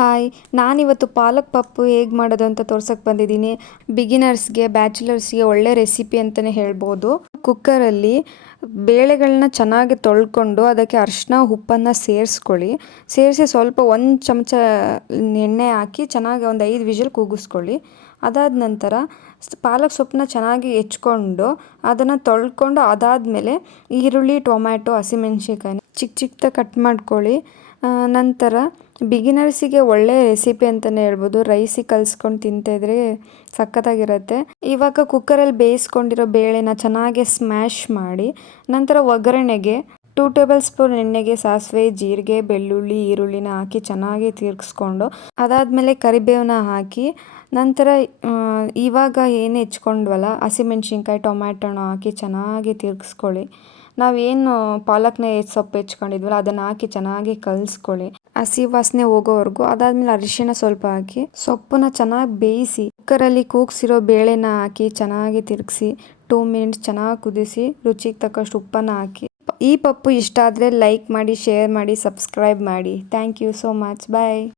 Hi, ನಾನಿವತ್ತು ಪಾಲಕ್ ಪಪ್ಪು ಹೇಗೆ ಮಾಡೋದು ಅಂತ ತೋರ್ಸಕ್ಕೆ ಬಂದಿದ್ದೀನಿ. ಬಿಗಿನರ್ಸ್ಗೆ, ಬ್ಯಾಚುಲರ್ಸ್ಗೆ ಒಳ್ಳೆ ರೆಸಿಪಿ ಅಂತಲೇ ಹೇಳ್ಬೋದು. ಕುಕ್ಕರಲ್ಲಿ ಬೇಳೆಗಳನ್ನ ಚೆನ್ನಾಗಿ ತೊಳ್ಕೊಂಡು ಅದಕ್ಕೆ ಅರಿಶಿನ ಉಪ್ಪನ್ನು ಸೇರಿಸ್ಕೊಳ್ಳಿ. ಸೇರಿಸಿ ಸ್ವಲ್ಪ 1 ಚಮಚ ಎಣ್ಣೆ ಹಾಕಿ ಚೆನ್ನಾಗಿ ಒಂದು 5 ವಿಷಲ್ ಕೂಗಿಸ್ಕೊಳ್ಳಿ. ಅದಾದ ನಂತರ ಪಾಲಕ್ ಸೊಪ್ಪನ್ನ ಚೆನ್ನಾಗಿ ಹೆಚ್ಕೊಂಡು ಅದನ್ನು ತೊಳ್ಕೊಂಡು ಅದಾದಮೇಲೆ ಈರುಳ್ಳಿ, ಟೊಮ್ಯಾಟೊ, ಹಸಿಮೆಣ್ಸಿನ್ಕಾಯಿನ ಚಿಕ್ಕ ಚಿಕ್ಕದಾಗಿ ಕಟ್ ಮಾಡ್ಕೊಳ್ಳಿ. ನಂತರ ಬಿಗಿನರ್ಸಿಗೆ ಒಳ್ಳೆ ರೆಸಿಪಿ ಅಂತಲೇ ಹೇಳ್ಬೋದು. ರೈಸಿಗೆ ಕಲಿಸ್ಕೊಂಡು ತಿಂತಾಯಿದ್ರೆ ಸಖತ್ತಾಗಿರುತ್ತೆ. ಇವಾಗ ಕುಕ್ಕರಲ್ಲಿ ಬೇಯಿಸ್ಕೊಂಡಿರೋ ಬೇಳೆನ ಚೆನ್ನಾಗಿ ಸ್ಮ್ಯಾಶ್ ಮಾಡಿ ನಂತರ ಒಗ್ಗರಣೆಗೆ 2 ಟೇಬಲ್ ಸ್ಪೂನ್ ಎಣ್ಣೆಗೆ ಸಾಸಿವೆ, ಜೀರಿಗೆ, ಬೆಳ್ಳುಳ್ಳಿ, ಈರುಳ್ಳಿನ ಹಾಕಿ ಚೆನ್ನಾಗಿ ತಿರುಗಿಸ್ಕೊಂಡು ಅದಾದಮೇಲೆ ಕರಿಬೇವನ್ನ ಹಾಕಿ ನಂತರ ಇವಾಗ ಏನು ಹೆಚ್ಕೊಂಡ್ವಲ್ಲ ಹಸಿಮೆಣ್ಸಿನ್ಕಾಯಿ, ಟೊಮ್ಯಾಟೊನ ಹಾಕಿ ಚೆನ್ನಾಗಿ ತಿರುಗಿಸ್ಕೊಳ್ಳಿ. ನಾವೇನು ಪಾಲಕ್ನ ಸೊಪ್ಪು ಹೆಚ್ಕೊಂಡಿದ್ವಲ್ಲ ಅದನ್ನು ಹಾಕಿ ಚೆನ್ನಾಗಿ ಕಲಿಸ್ಕೊಳ್ಳಿ, ಹಸಿ ವಾಸನೆ ಹೋಗೋವರೆಗೂ. ಅದಾದಮೇಲೆ ಅರಿಶಿಣ ಸ್ವಲ್ಪ ಹಾಕಿ ಸೊಪ್ಪನ್ನ ಚೆನ್ನಾಗಿ ಬೇಯಿಸಿ ಕುಕ್ಕರಲ್ಲಿ ಕೂಗಿಸಿರೋ ಬೇಳೆನ ಹಾಕಿ ಚೆನ್ನಾಗಿ ತಿರುಗಿಸಿ 2 ಮಿನಿಟ್ಸ್ ಚೆನ್ನಾಗಿ ಕುದಿಸಿ ರುಚಿಗೆ ತಕ್ಕಷ್ಟು ಉಪ್ಪನ್ನು ಹಾಕಿ. ಈ ಪಪ್ಪು ಇಷ್ಟ ಆದರೆ ಲೈಕ್ ಮಾಡಿ, ಶೇರ್ ಮಾಡಿ, ಸಬ್ಸ್ಕ್ರೈಬ್ ಮಾಡಿ. Thank you so much. Bye.